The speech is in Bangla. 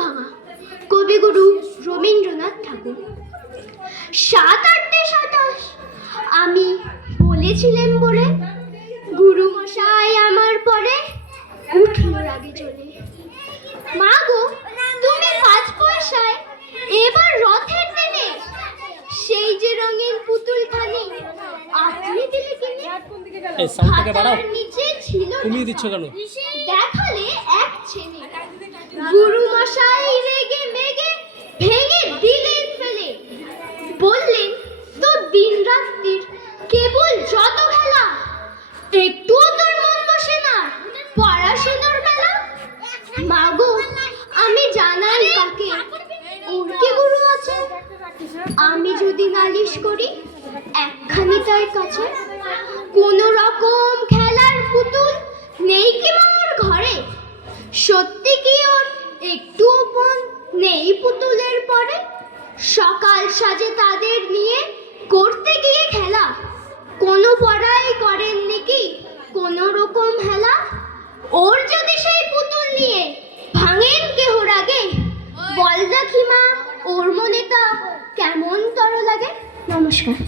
ভাঙা, কবিগুরু রবীন্দ্রনাথ ঠাকুর। 7-8-27 আমি বলেছিলেন বলে গুরু মশাই আমার পরে উঠল রাগে চলে। মা গো, তুমি 5 পয়সায় এবার রথের দিনে সেই যে রঙিন পুতুল খানি আপনি দিলে কিনে, খাতার নিচে ছিল দেখালে এক ছেলে। গুরু মশাই রেগে মেগে ভেঙে দিলেন ফেলে, বললেন তো দিন রাত্রির কেবল যত খেলা, একটুও তোর মন বসে না পড়াশোনার বেলা। মা গো, আমি জানাই কাকে ওর কি গুরু আছে, আমি যদি নালিশ করি একখানি তার কাছে। কোন রকম খেলার পুতুল নেই কি মামার ঘরে, সত্যি কি ওর একটুও মন নেই পুতুলের পরে। সকাল সাজে তাদের নিয়ে করতে গিয়ে খেলা, কোনো পড়াই করেননি কি কোনো রকম হেলা। ওর যদি সেই পুতুল নিয়ে ভাঙেন কেহ রাগে, বল দেখি মা ওর মনে তা কেমন তর লাগে। নমস্কার।